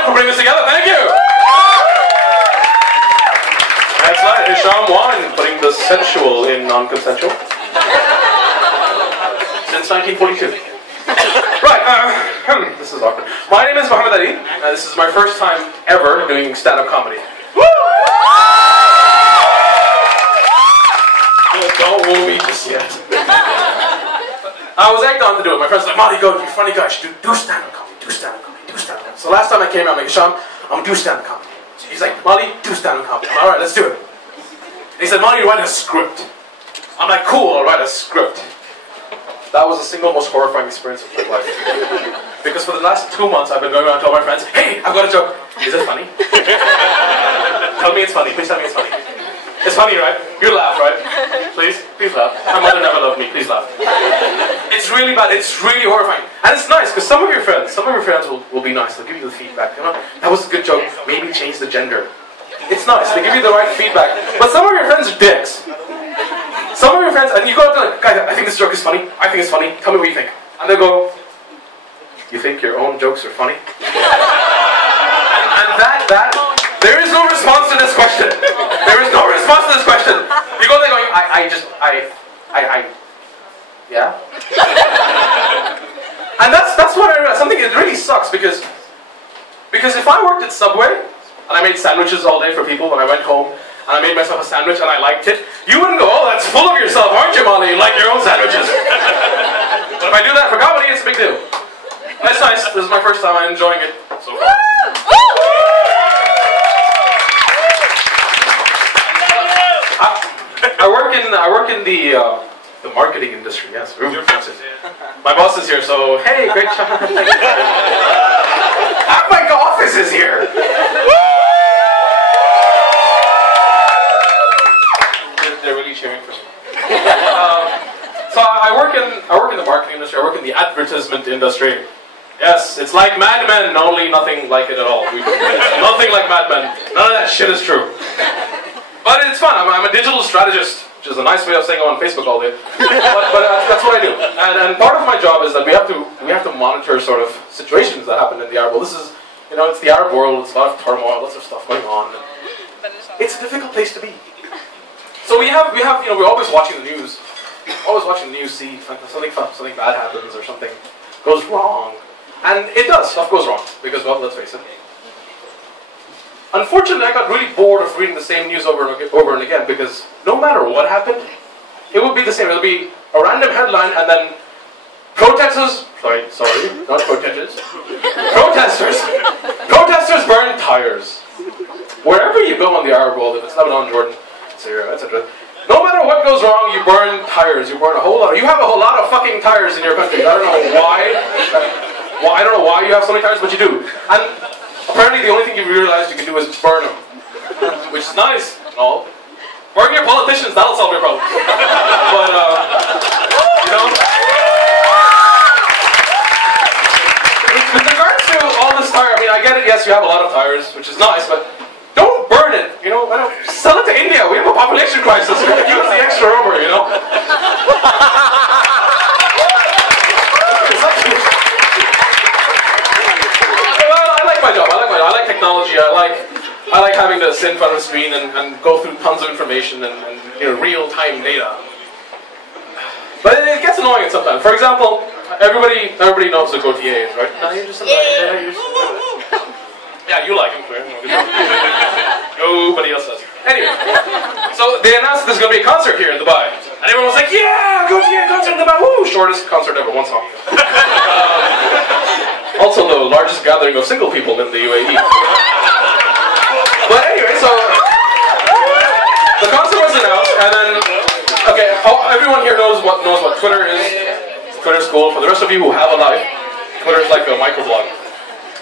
Hisham for bringing this together. Thank you. That's right. Hisham won, putting the sensual in non-consensual. Since 1942. Right, this is awkward. My name is Muhammed Ali, and this is my first time ever doing stand-up comedy. Woo! Don't woo me just yet. I was egged on to do it. My friends were like, Marty, go, you're a funny guy, you should do stand-up comedy, do stand-up comedy, do stand-up comedy. So last time I came out, I'm like, Hisham, I'm gonna do stand-up comedy. So he's like, Marty, do stand-up comedy. I'm like, alright, let's do it. And he said, Marty, write a script. I'm like, cool, I'll write a script. That was the single most horrifying experience of my life. Because for the last 2 months, I've been going around and telling my friends, hey, I've got a joke. Is it funny? Tell me it's funny. Please tell me it's funny. It's funny, right? You laugh, right? Please? Please laugh. My mother never loved me. Please laugh. It's really bad. It's really horrifying. And it's nice, because some of your friends will be nice. They'll give you the feedback. You know, that was a good joke. Maybe change the gender. It's nice. They give you the right feedback. But some of your friends are dicks. Some of your friends, and you go up to like, guys, I think this joke is funny. I think it's funny. Tell me what you think. And they go, you think your own jokes are funny? and that, there is no response to this question. There is no response to this question. You go there going, yeah? And that's what I realized. Something that really sucks because if I worked at Subway, and I made sandwiches all day for people when I went home, and I made myself a sandwich and I liked it, you wouldn't go, oh, that's full of yourself, aren't you, Molly? You like your own sandwiches. But if I do that for comedy, it's a big deal. That's nice. This is my first time. I'm enjoying it so far. I work in the marketing industry. Yes. Ooh, my boss is here, so hey, great job. My office is here. They're really cheering for me. So I work in the marketing industry. I work in the advertisement industry. Yes, it's like Mad Men, only nothing like it at all. Nothing like Mad Men. None of that shit is true. But it's fun. I'm a digital strategist, which is a nice way of saying I'm on Facebook all day. But that's what I do. And part of my job is that we have to monitor sort of situations that happen in the Arab world. This is, it's the Arab world. It's a lot of turmoil, lots of stuff going on. It's a difficult place to be. So we're always watching the news. Always watching the news, see something bad happens or something goes wrong. And it does, stuff goes wrong. Because, well, let's face it. Unfortunately, I got really bored of reading the same news over and again because no matter what happened, it would be the same. It would be a random headline and then protesters burn tires. Wherever you go in the Arab world, if it's Lebanon, Jordan, Syria, etc., no matter what goes wrong, you burn tires. You burn a whole lot. You have a whole lot of fucking tires in your country. I don't know why. Well, I don't know why you have so many tires, but you do. And apparently the only thing you've realized you can do is burn them. Which is nice and all. Burn your politicians, that'll solve your problem. But, with regards to all this tire, I get it, yes, you have a lot of tires, which is nice, but don't burn it, sell it to India. We have a population crisis. We're going to use the extra rubber, Well, I like my job. I like technology. I like having to sit in front of a screen and go through tons of information and real-time data. But it gets annoying sometimes. For example, everybody knows what goatee is, right? No, you're just yeah, you like him. Nobody else does. Anyway, so they announced there's going to be a concert here in Dubai. And everyone was like, yeah, goatee concert in Dubai. Woo! Shortest concert ever, one song. Also the largest gathering of single people in the UAE. But anyway, so the concert was announced, and then everyone here knows what Twitter is. Twitter's cool. For the rest of you who have a life, Twitter's like a microblog.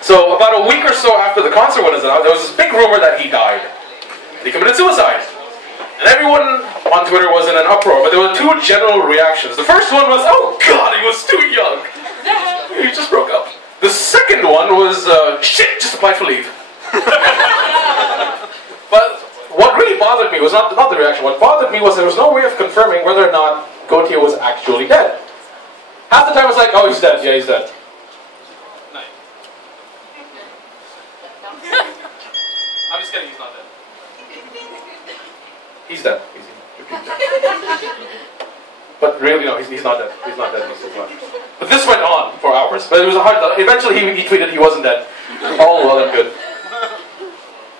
So about a week or so after the concert was announced, there was this big rumor that he died. He committed suicide. And everyone on Twitter was in an uproar, but there were two general reactions. The first one was, oh God, he was too young. He just broke up. The second one was, shit, just applied for leave. But what really bothered me was not the reaction. What bothered me was there was no way of confirming whether or not Gautier was actually dead. Half the time it was like, oh, he's dead. Yeah, he's dead. kidding, he's not dead. He's dead. But really, no, he's not dead. He's not dead. He's alive. But this went on for hours. But it was a hard. Eventually, he tweeted he wasn't dead. All well and good.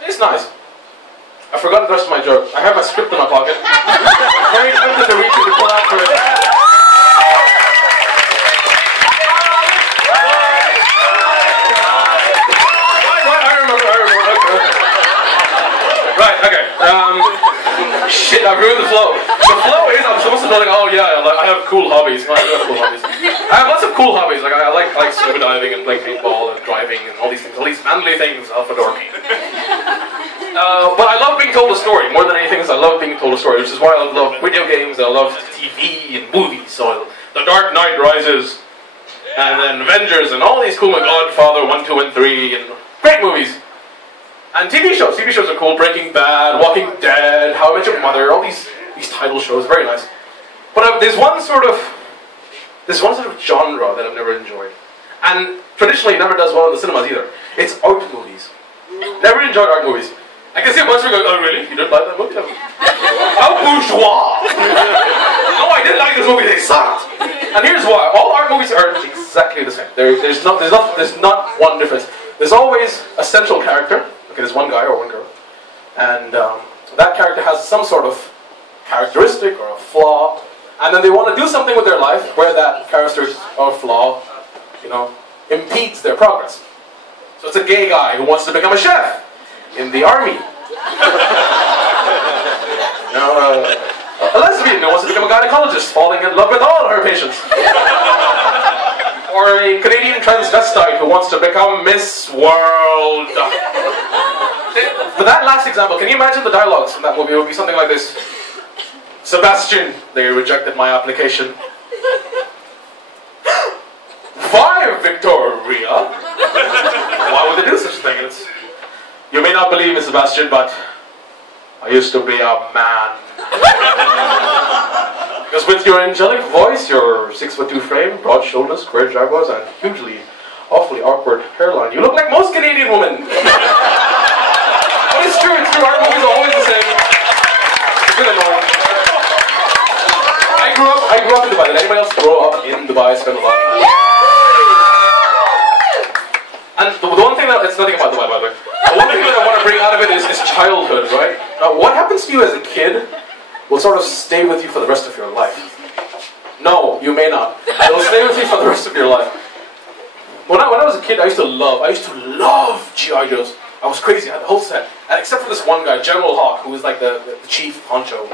It's nice. I forgot the rest of my joke. I have my script in my pocket. Very tempted to reach it and pull out for it. Right, okay. Shit, I've ruined the flow. The flow is, I'm supposed to know, like, oh yeah, I have cool hobbies. No, I do have cool hobbies. I have lots of cool hobbies. Like, I like scuba diving and playing paintball and driving and all these things. All these manly things, alpha dorky. But I love being told a story. More than anything else, I love being told a story, which is why I love video games, I love TV and movies. So, The Dark Knight Rises, and then Avengers, and all these cool, like Godfather 1, 2, and 3, and great movies. And TV shows. TV shows are cool. Breaking Bad, Walking Dead, How I Met Your Mother, all these title shows, very nice. But there's one sort of genre that I've never enjoyed. And traditionally it never does well in the cinemas either. It's art movies. Never enjoyed art movies. I can see a bunch of people going, oh really? You didn't like that movie? How bourgeois! No, I didn't like this movie, they sucked! And here's why. All art movies are exactly the same. There's not one difference. There's always a central character. Okay, there's one guy or one girl, and that character has some sort of characteristic or a flaw, and then they want to do something with their life where that characteristic or flaw, impedes their progress. So it's a gay guy who wants to become a chef in the army. A lesbian who wants to become a gynecologist, falling in love with all her patients. Or a Canadian transvestite who wants to become Miss World. For that last example, can you imagine the dialogues from that movie? It would be something like this. Sebastian, they rejected my application. Why, Victoria? Why would they do such a thing? You may not believe me, Sebastian, but I used to be a man. Because with your angelic voice, your 6'2" frame, broad shoulders, square jaguars, and hugely, awfully awkward hairline, you look like most Canadian women. But it's true, art movies are always the same. It's been annoying. I grew up in Dubai. Did anybody else grow up in Dubai, spend a lot of time? And the one thing it's nothing about Dubai, by the way. The one thing that I want to bring out of it is childhood, right? What happens to you as a kid will sort of stay with you for the rest of your life. No, you may not. It will stay with you for the rest of your life. When I was a kid, I used to love g.i.joes. I was crazy. I had the whole set. And except for this one guy, General Hawk, who was like the chief honcho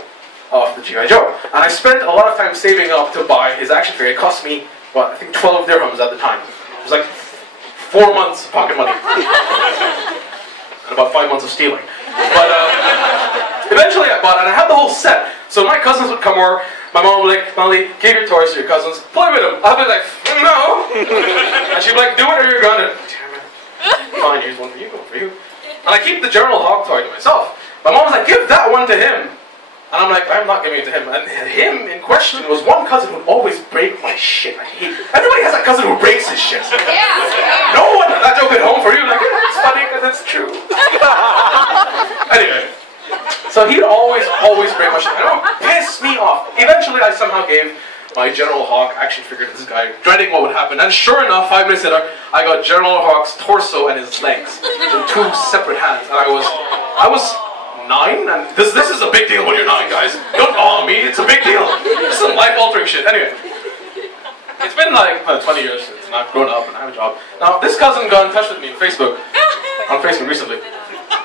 of the g.i.joe. And I spent a lot of time saving up to buy his action figure. It cost me, I think 12 dirhams at the time. It was like 4 months of pocket money. And about 5 months of stealing. But eventually I bought it, and I had the whole set. So my cousins would come over, my mom would be like, Molly, give your toys to your cousins, play with them. I'd be like, no. And she'd be like, do it or you're gonna. Damn it. Fine, here's one for you, one for you. And I keep the General Hawk toy to myself. My mom was like, give that one to him. And I'm like, I'm not giving it to him. And him in question was one cousin who would always break my shit. I hate it. Everybody has that cousin who breaks his shit. Yeah. No one, that joke at home for you. Like, it's funny because it's true. Anyway. So he'd always break my shit. And it would piss me off. Eventually I somehow gave my General Hawk action figure to this guy, dreading what would happen. And sure enough, 5 minutes later, I got General Hawk's torso and his legs in 2 separate hands. And I was 9, and this is a big deal when you're 9, guys. Don't awe me, it's a big deal. This is some life-altering shit. Anyway, it's been like 20 years since I've grown up and I have a job. Now, this cousin got in touch with me on Facebook recently.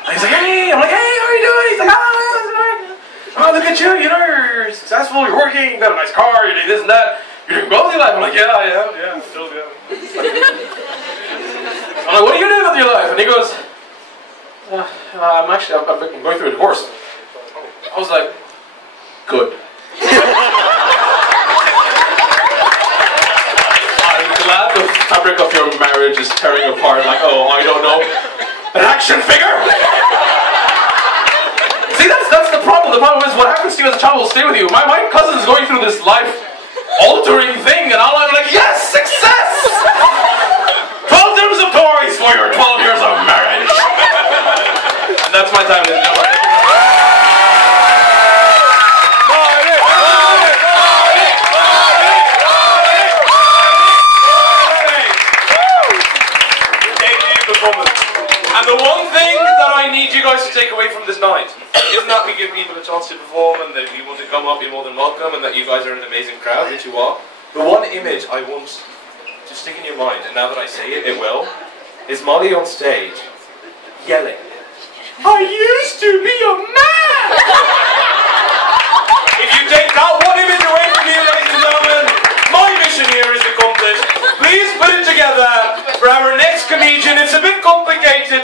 And he's like, hey, I'm like, hey, how are you doing? He's like, oh, look at you, you're successful, you're working, you got a nice car, you're doing this and that. You're doing well with your life. I'm like, yeah, I am, yeah, still, yeah. I'm like, what are you doing with your life? And he goes, I'm going through a divorce. I was like, good. I'm glad the fabric of your marriage is tearing apart. Like, oh, I don't know, an action figure? See, that's the problem. The problem is what happens to you as a child will stay with you. My cousin's going through this life-altering thing, and I'm like, yes, success! 12 dirhams of toys for your 12 years of marriage! that's my time, ladies and gentlemen. And the one thing that I need you guys to take away from this night isn't that we give people a chance to perform and that if you want to come up, you're more than welcome, and that you guys are an amazing crowd, which you are. The one image I want to stick in your mind, and now that I say it, it will, is Molly on stage yelling, "I used to be a man!" If you take that one image away from you, ladies and gentlemen, my mission here is accomplished. Please put it together for our next comedian. It's a bit complicated.